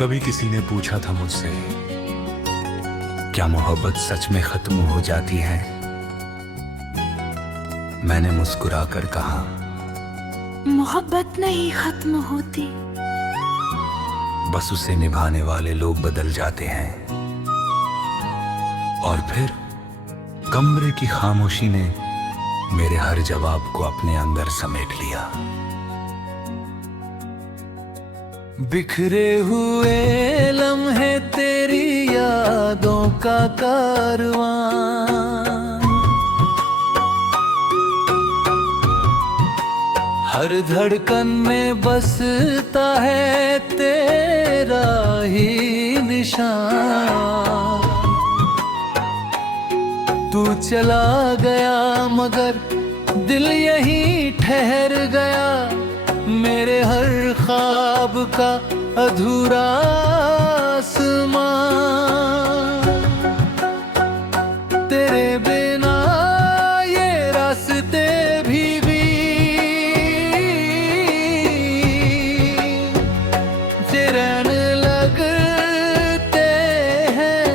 कभी किसी ने पूछा था मुझसे, क्या मोहब्बत सच में खत्म हो जाती है? मैंने मुस्कुराकर कहा, मोहब्बत नहीं खत्म होती, बस उसे निभाने वाले लोग बदल जाते हैं। और फिर कमरे की खामोशी ने मेरे हर जवाब को अपने अंदर समेट लिया। बिखरे हुए लम्हे तेरी यादों का कारवां, हर धड़कन में बसता है तेरा ही निशान। तू चला गया मगर दिल यहीं ठहर गया, मेरे हर ख्वाब का अधूरा आसमां। तेरे बिना ये रास्ते भी चिरन लगते हैं।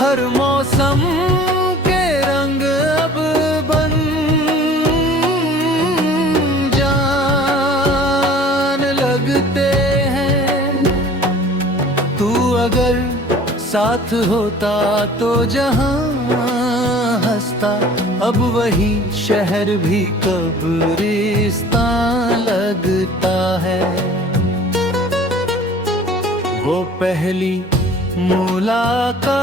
हर मौसम के रंग अब बन लगते हैं। तू अगर साथ होता तो जहां हंसता, अब वही शहर भी कब्रिस्तान लगता है। वो पहली मुलाकात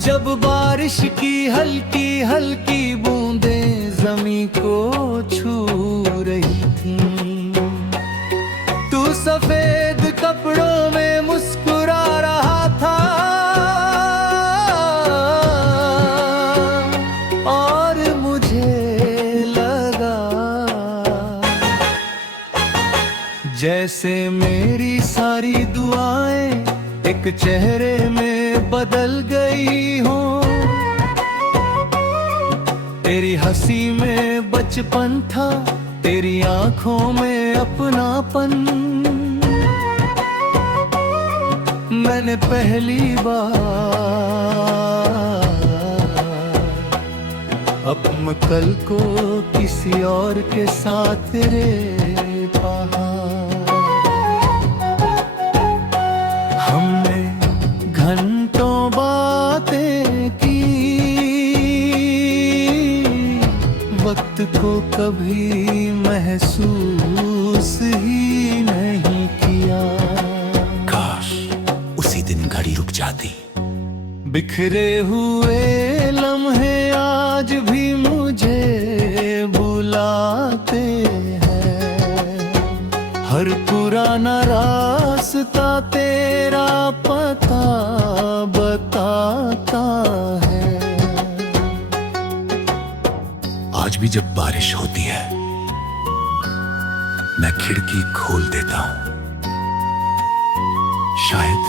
जब बारिश की हल्की हल्की बूंदें ज़मीं को छू रही थी, तू सफेद कपड़ों में मुस्कुरा रहा था और मुझे लगा जैसे मेरी सारी दुआएं एक चेहरे में बदल गई हो। तेरी हंसी में बचपन था, तेरी आंखों में अपनापन। मैंने पहली बार अपने कल को किसी और के साथ रे पाया। हमने घंटों बातें की, वक्त को कभी महसूस ही नहीं किया। काश उसी दिन घड़ी रुक जाती। बिखरे हुए लम्हे आज भी मुझे बुलाते हैं। हर पुराना रास्ता तेरा पता बताता है। आज भी जब बारिश होती है मैं खिड़की खोल देता हूं। शायद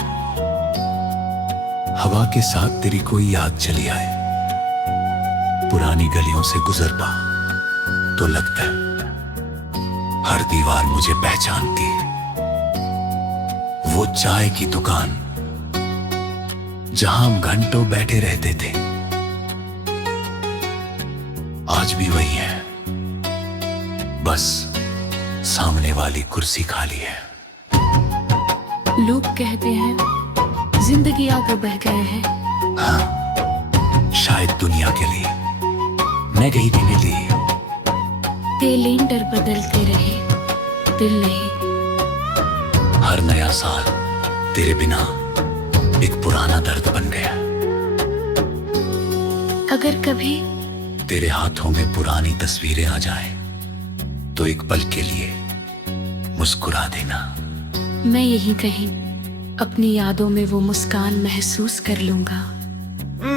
हवा के साथ तेरी कोई याद चली आए। पुरानी गलियों से गुजरता तो लगता है हर दीवार मुझे पहचानती है। वो चाय की दुकान जहां हम घंटों बैठे रहते थे, आज भी वही है, बस सामने वाली कुर्सी खाली है। लोग कहते हैं जिंदगी आगे बढ़ गए हैं। हाँ, शायद दुनिया के लिए मैं गई भी मिली। कैलेंडर बदलते रहे, दिल नहीं। हर नया साल तेरे बिना एक पुराना दर्द बन गया। अगर कभी तेरे हाथों में पुरानी तस्वीरें आ जाएं, तो एक पल के लिए मुस्कुरा देना। मैं यहीं कहीं अपनी यादों में वो मुस्कान महसूस कर लूंगा।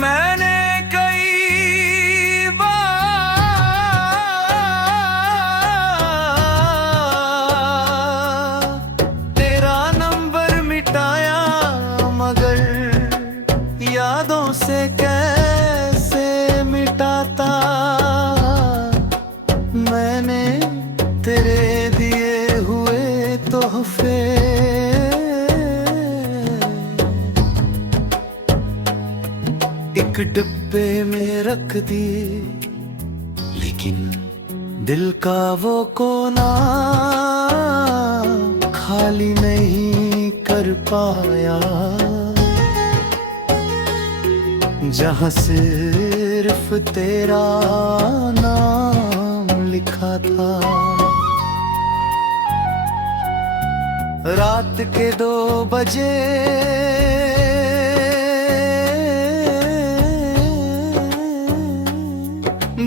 मैंने कई बार तेरा नंबर मिटाया, मगर यादों से कैसे डिब्बे में रख दिए, लेकिन दिल का वो कोना खाली नहीं कर पाया, जहां सिर्फ तेरा नाम लिखा था। रात के 2 बजे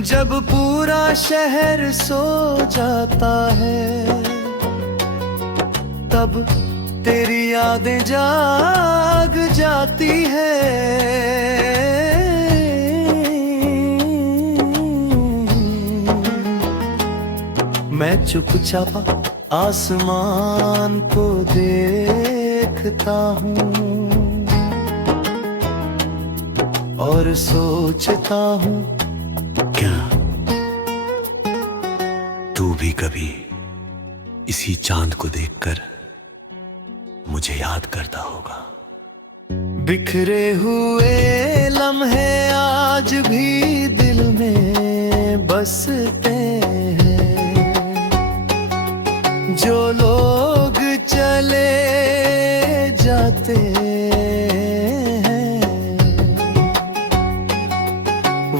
जब पूरा शहर सो जाता है, तब तेरी यादें जाग जाती है। मैं चुपचाप आसमान को देखता हूँ और सोचता हूँ, क्या तू भी कभी इसी चांद को देखकर मुझे याद करता होगा? बिखरे हुए लम्हे आज भी दिल में बसते हैं, जो लोग चले जाते हैं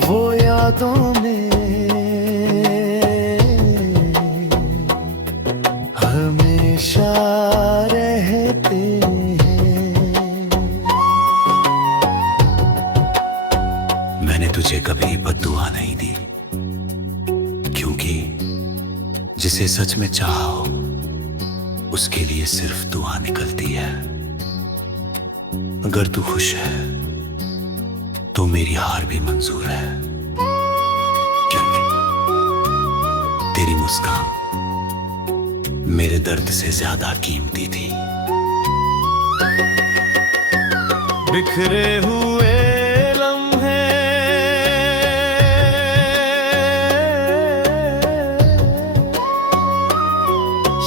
वो यादों में हमेशा रहते हैं। मैंने तुझे कभी बद्दुआ नहीं दी, क्योंकि जिसे सच में चाहो उसके लिए सिर्फ दुआ निकलती है। अगर तू खुश है तो मेरी हार भी मंजूर है, क्योंकि तेरी मुस्कान मेरे दर्द से ज्यादा कीमती थी। बिखरे हुए लम्हे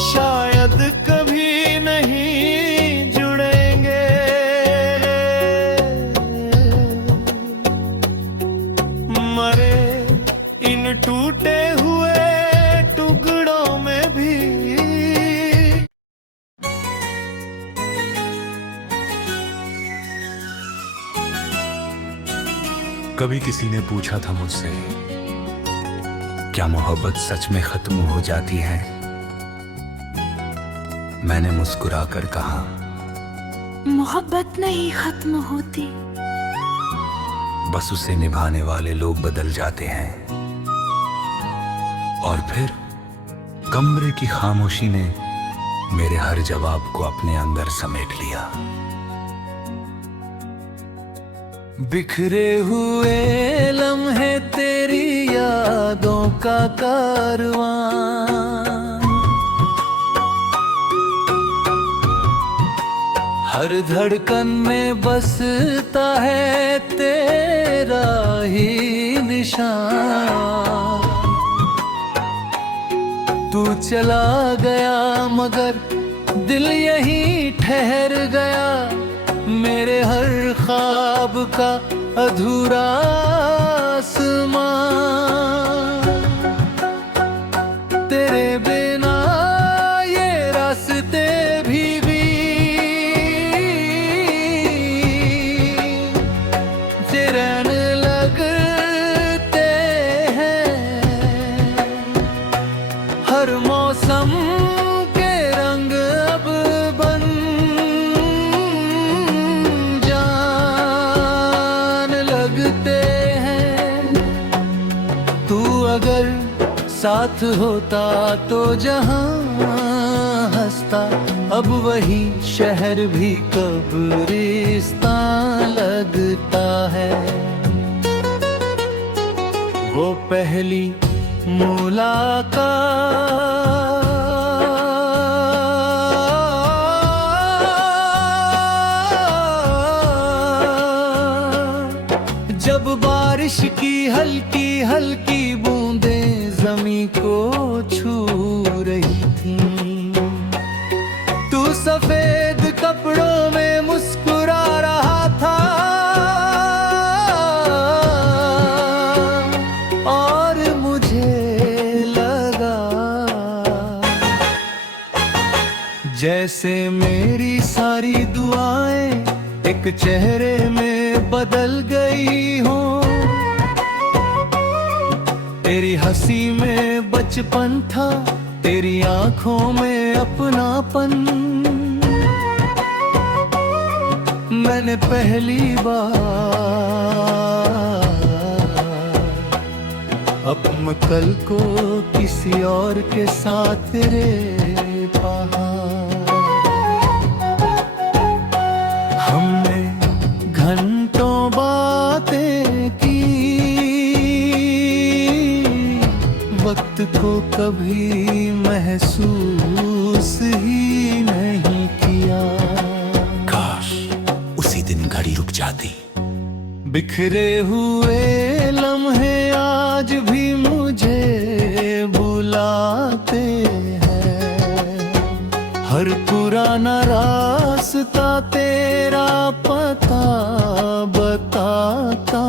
शायद कभी नहीं जुड़ेंगे, मरे इन टूटे हुए टुकड़ों में भी। कभी किसी ने पूछा था मुझसे, क्या मोहब्बत सच में खत्म हो जाती है? मैंने मुस्कुराकर कहा, मोहब्बत नहीं खत्म होती, बस उसे निभाने वाले लोग बदल जाते हैं। और फिर कमरे की खामोशी ने मेरे हर जवाब को अपने अंदर समेट लिया। बिखरे हुए लम्हे तेरी यादों का कारवां, हर धड़कन में बसता है तेरा ही निशान। तू चला गया मगर दिल यहीं ठहर गया, मेरे हर ख्वाब का अधूरा आसमां। तेरे बिना ये रास्ते भी चिरन लगते हैं। हर मौसम के रंग अब बन अगर साथ होता तो जहां हंसता, अब वही शहर भी कब्रिस्तान लगता है। वो पहली मुलाकात, जब बारिश की हल्की हल्की बूंदें जमीन को छू रही थी, तू सफेद कपड़ों में मुस्कुरा रहा था। जैसे मेरी सारी दुआएं एक चेहरे में बदल गई हो, तेरी हंसी में बचपन था, तेरी आंखों में अपनापन। मैंने पहली बार अपने कल को किसी और के साथ रे पाया। हमने घंटों बातें की, वक्त को कभी महसूस ही नहीं किया। काश उसी दिन घड़ी रुक जाती। बिखरे हुए लम्हे आज भी मुझे बुलाते हैं, हर पुराना रास्ता तेरा पता बताता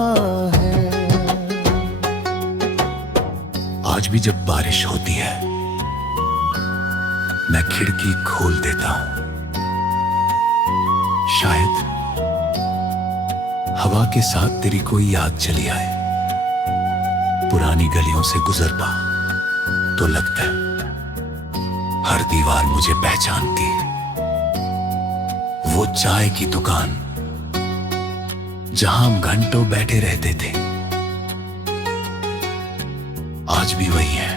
है। आज भी जब बारिश होती है मैं खिड़की खोल देता हूं। शायद हवा के साथ तेरी कोई याद चली आए। पुरानी गलियों से गुजरता तो लगता है हर दीवार मुझे पहचानती है। वो चाय की दुकान जहां हम घंटों बैठे रहते थे आज भी वही है,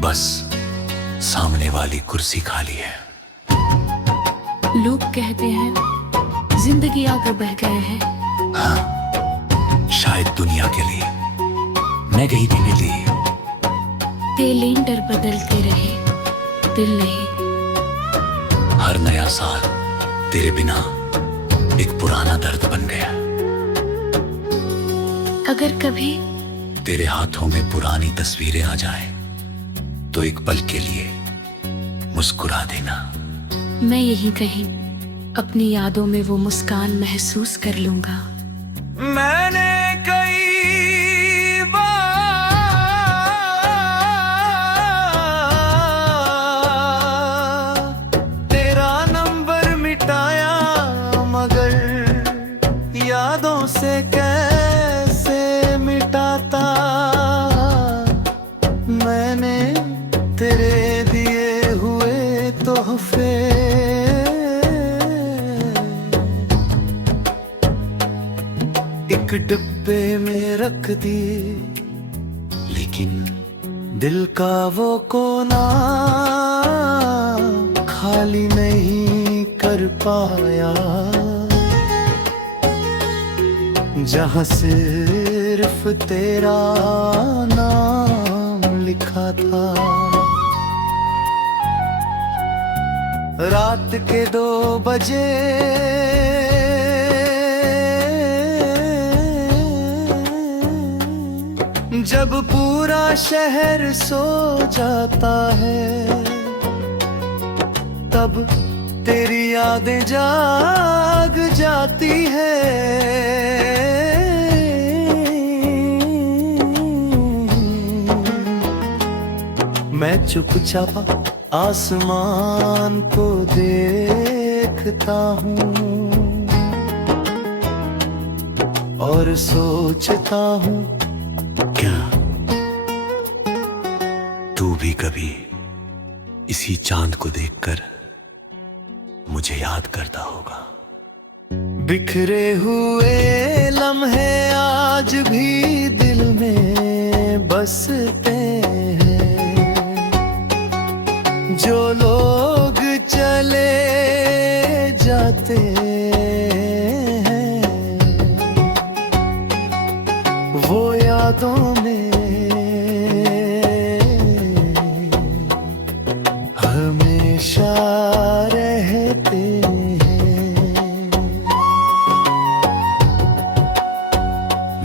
बस सामने वाली कुर्सी खाली है। लोग कहते हैं जिंदगी आगे बढ़ गए हैं। हाँ, शायद दुनिया के लिए मैं गई भी मिली। कैलेंडर बदलते रहे, दिल नहीं। हर नया साल तेरे बिना एक पुराना दर्द बन गया। अगर कभी तेरे हाथों में पुरानी तस्वीरें आ जाएं, तो एक पल के लिए मुस्कुरा देना। मैं यहीं कहीं अपनी यादों में वो मुस्कान महसूस कर लूंगा। मैंने कई बार तेरा नंबर मिटाया, मगर यादों से कैसे मिटाता। मैंने तेरे दिए हुए तोहफे एक डिब्बे में रख दिए, लेकिन दिल का वो कोना खाली नहीं कर पाया, जहां सिर्फ तेरा नाम लिखा था। रात के 2 बजे जब पूरा शहर सो जाता है, तब तेरी यादें जाग जाती है। मैं चुपचाप आसमान को देखता हूँ और सोचता हूँ, क्या तू भी कभी इसी चांद को देखकर मुझे याद करता होगा? बिखरे हुए लम्हे आज भी दिल में बसते हैं, जो लोग चले जाते हैं वो यादों में हमेशा रहते हैं।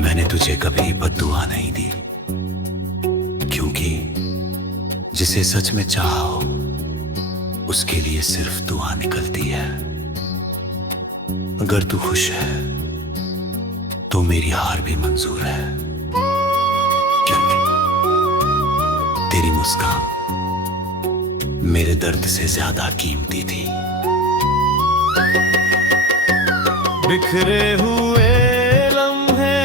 मैंने तुझे कभी बद्दुआ नहीं दी, क्योंकि जिसे सच में चाहो उसके लिए सिर्फ दुआ निकलती है। अगर तू खुश है तो मेरी हार भी मंजूर है, क्योंकि तेरी मुस्कान मेरे दर्द से ज्यादा कीमती थी। बिखरे हुए लम्हे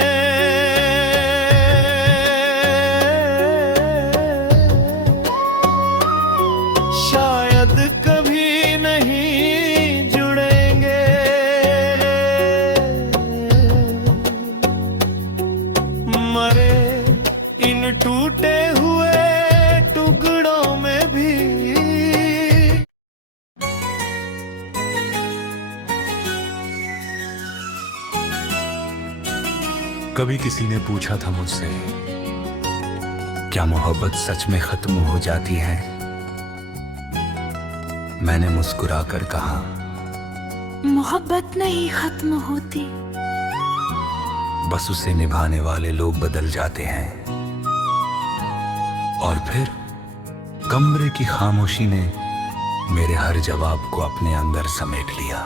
शायद कभी नहीं जुड़ेंगे, मरे इन टूटे हुए टुकड़ों में भी। कभी किसी ने पूछा था मुझसे, क्या मोहब्बत सच में खत्म हो जाती है? मैंने मुस्कुराकर कहा, मोहब्बत नहीं खत्म होती, बस उसे निभाने वाले लोग बदल जाते हैं। और फिर कमरे की खामोशी ने मेरे हर जवाब को अपने अंदर समेट लिया।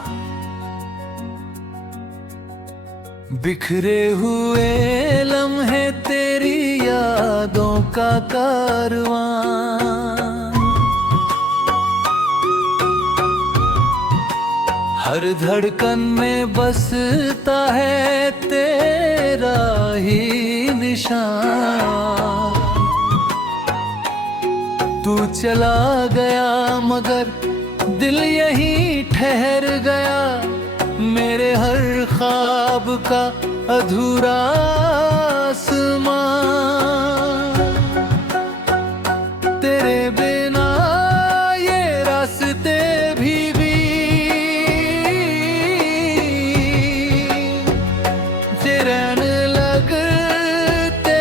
बिखरे हुए लम्हे तेरी यादों का कारवां, हर धड़कन में बसता है तेरा ही निशान। तू चला गया मगर दिल यहीं ठहर गया, मेरे हर ख्वाब का अधूरा आसमां। तेरे बिना ये रास्ते भी चिरन लगते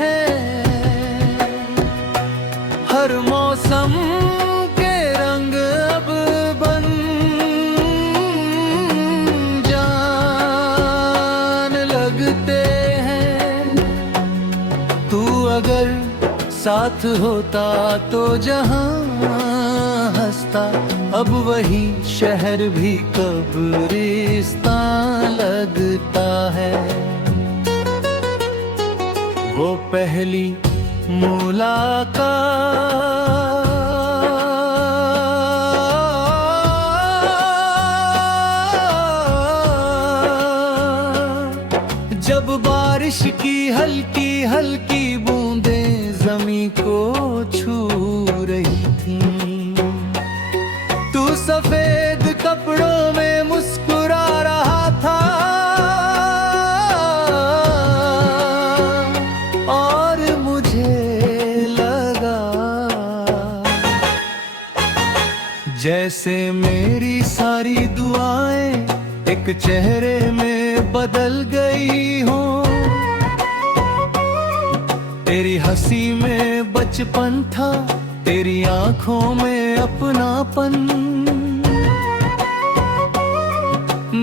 हैं। हर मौसम के रंग अब बन अगर साथ होता तो जहां हंसता, अब वही शहर भी कब्रिस्तान लगता है। वो पहली मुलाकात, जब बारिश की हल्की हल्की बूंदें जमीन को छू रही थी। तू सफेद कपड़ों में मुस्कुरा रहा था और मुझे लगा जैसे मेरी सारी दुआएं एक चेहरे में बदल गई हो। तेरी हंसी में बचपन था, तेरी आंखों में अपनापन।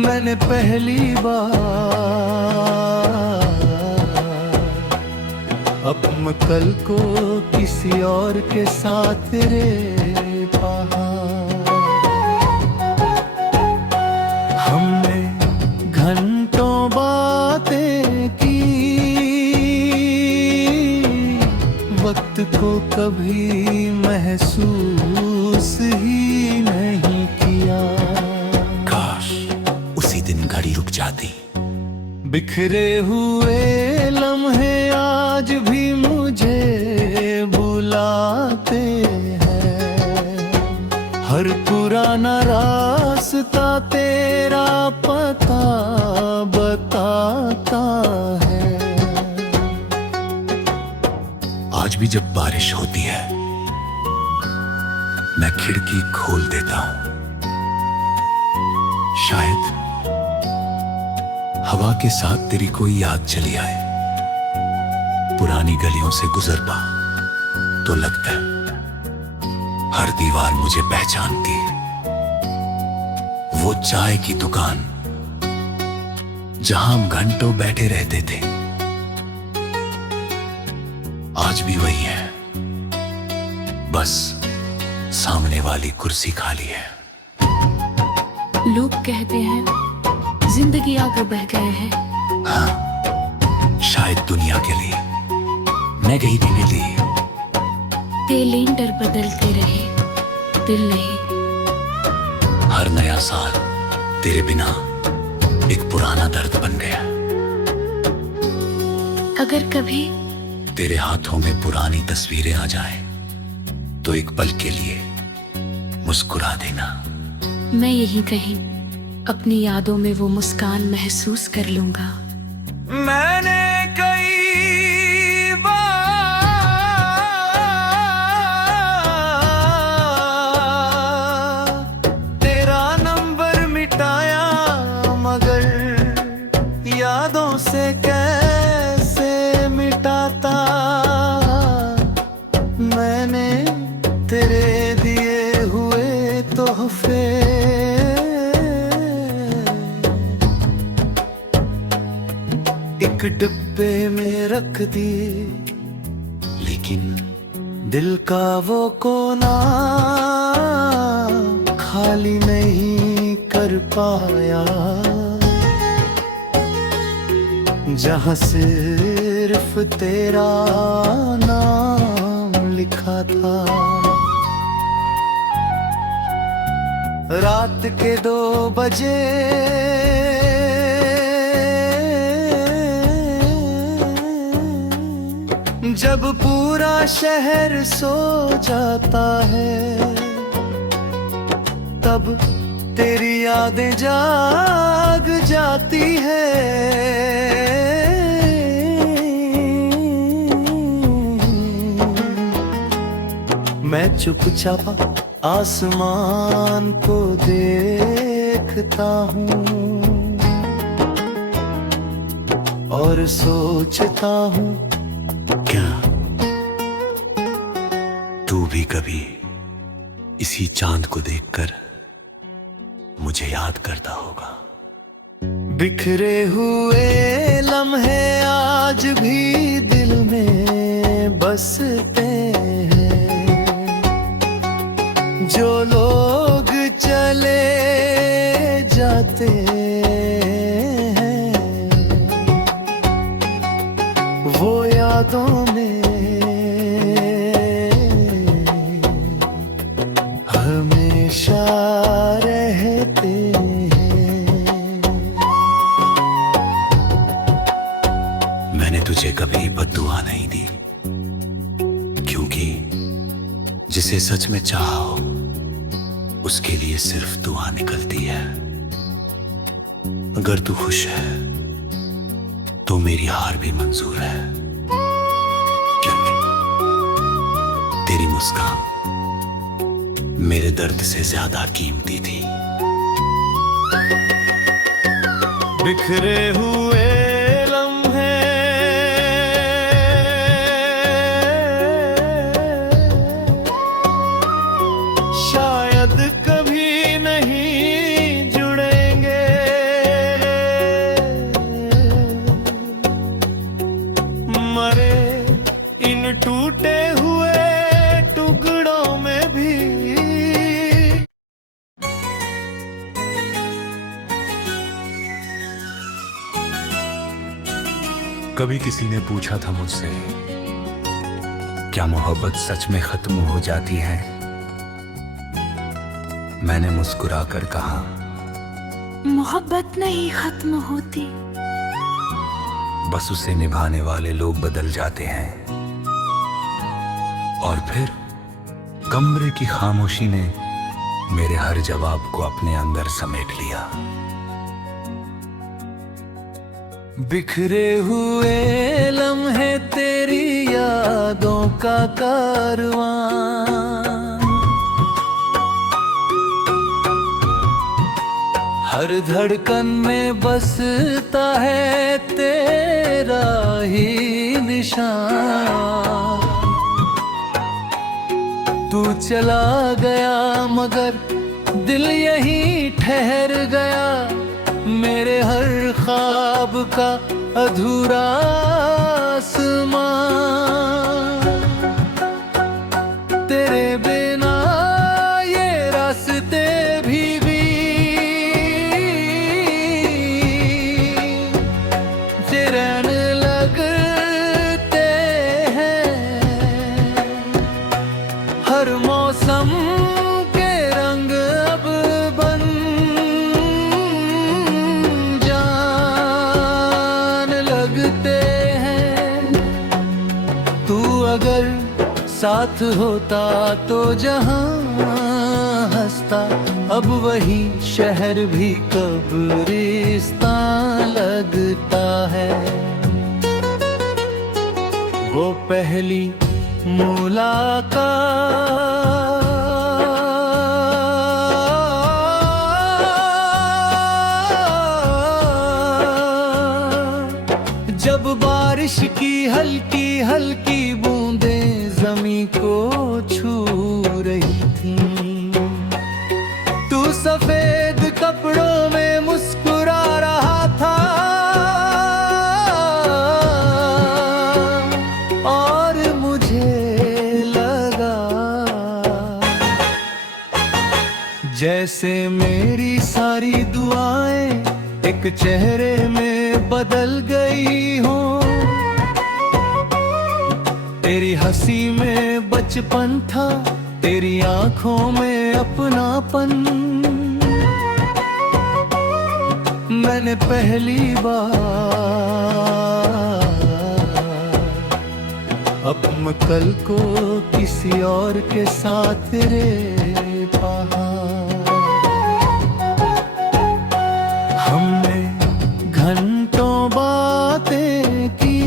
मैंने पहली बार अपने कल को किसी और के साथ रे पाया। हमने घंटों बातें की, वक्त को कभी महसूस ही नहीं किया। काश उसी दिन घड़ी रुक जाती। बिखरे हुए लम्हे आज भी मुझे बुलाते हैं। हर पुराना रास्ता तेरा पता बताता है। आज भी जब बारिश होती है मैं खिड़की खोल देता हूं। शायद हवा के साथ तेरी कोई याद चली आए। पुरानी गलियों से गुजरता तो लगता है हर दीवार मुझे पहचानती है। वो चाय की दुकान जहां हम घंटों बैठे रहते थे आज भी वही है, बस सामने वाली कुर्सी खाली है। लोग कहते हैं जिंदगी आगे बढ़ गए हैं। हाँ, शायद दुनिया के लिए मैं गई भी मिली। कैलेंडर बदलते रहे, दिल नहीं। हर नया साल तेरे बिना एक पुराना दर्द बन गया। अगर कभी तेरे हाथों में पुरानी तस्वीरें आ जाए तो एक पल के लिए मुस्कुरा देना। मैं यहीं कहीं अपनी यादों में वो मुस्कान महसूस कर लूंगा। मैंने कई तेरा नंबर मिटाया, मगर यादों से कैसे मिटाता। मैंने तेरे दिए हुए तोहफे एक डिब्बे में रख दिए, लेकिन दिल का वो कोना खाली नहीं कर पाया, जहां सिर्फ तेरा नाम लिखा था। रात के 2 बजे जब पूरा शहर सो जाता है, तब तेरी यादें जाग जाती है। मैं चुपचाप आसमान को देखता हूँ और सोचता हूँ, क्या तू भी कभी इसी चांद को देखकर मुझे याद करता होगा। बिखरे हुए लम्हे आज भी दिल में बसते हैं, जो लोग चले जाते हैं वो यादों में हमेशा रहते हैं। मैंने तुझे कभी बद्दुआ नहीं दी, क्योंकि जिसे सच में चाहो उसके लिए सिर्फ दुआ निकलती है। अगर तू खुश है तो मेरी हार भी मंजूर है, क्योंकि तेरी मुस्कान मेरे दर्द से ज्यादा कीमती थी। बिखरे हुए लम्हे शायद कभी नहीं जुड़ेंगे, मरे इन टूटे हुए टुकड़ों में भी। कभी किसी ने पूछा था मुझसे, क्या मोहब्बत सच में खत्म हो जाती है? मैंने मुस्कुराकर कहा, मोहब्बत नहीं खत्म होती, बस उसे निभाने वाले लोग बदल जाते हैं। और फिर कमरे की खामोशी ने मेरे हर जवाब को अपने अंदर समेट लिया। बिखरे हुए लम्हे तेरी यादों का कारवां, हर धड़कन में बसता है तेरा ही निशान। तू चला गया मगर दिल यहीं ठहर गया, मेरे हर ख्वाब का अधूरा आसमां। तेरे बिना ये रास्ते भी चिरन लगते हैं। हर मौसम के साथ होता तो जहां हंसता, अब वही शहर भी कब्रिस्तान लगता है। वो पहली मुलाकात, जब बारिश की हल्की हल्की बूंदें जमी को छू रही थी। तू सफेद कपड़ों में मुस्कुरा रहा था और मुझे लगा जैसे मेरी सारी दुआएं एक चेहरे में बदल गई हो। तेरी हंसी में बचपन था, तेरी आंखों में अपनापन। मैंने पहली बार अपने कल को किसी और के साथ रे पाया। हमने घंटों बातें की,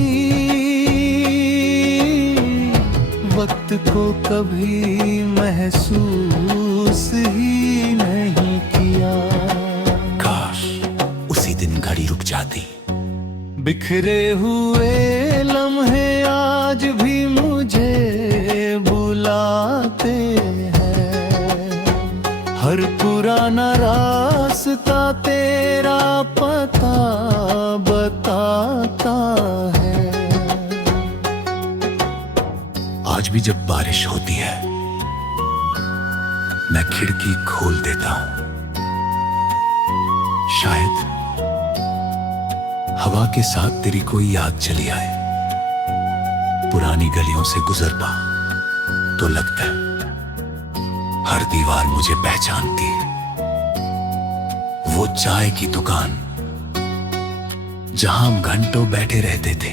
वक्त को कभी महसूस ही नहीं किया। काश उसी दिन घड़ी रुक जाती। बिखरे हुए लम्हे आज भी मुझे बुलाते हैं। हर पुराना रास्ता तेरा पता बताता है। आज भी जब बारिश होती है मैं खिड़की खोल देता हूं। शायद हवा के साथ तेरी कोई याद चली आए। पुरानी गलियों से गुजरता तो लगता है हर दीवार मुझे पहचानती है। वो चाय की दुकान जहां हम घंटों बैठे रहते थे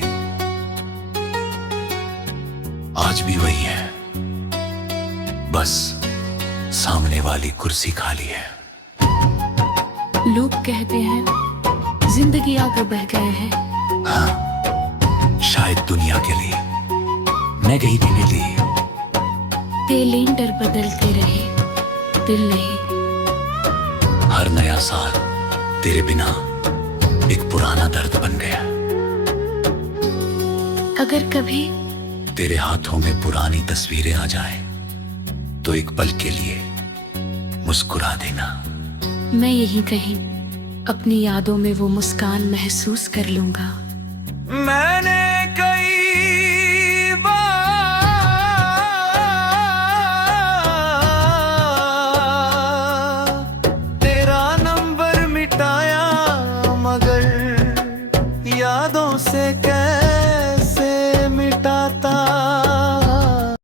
आज भी वही है, बस सामने वाली कुर्सी खाली है। लोग कहते हैं जिंदगी आगे बढ़ गए हैं। हाँ, शायद दुनिया के लिए मैं गई भी मिली। कैलेंडर बदलते रहे, दिल नहीं। हर नया साल तेरे बिना एक पुराना दर्द बन गया। अगर कभी तेरे हाथों में पुरानी तस्वीरें आ जाएं, तो एक पल के लिए मुस्कुरा देना। मैं यहीं कहीं अपनी यादों में वो मुस्कान महसूस कर लूंगा। मैंने कई बार तेरा नंबर मिटाया, मगर यादों से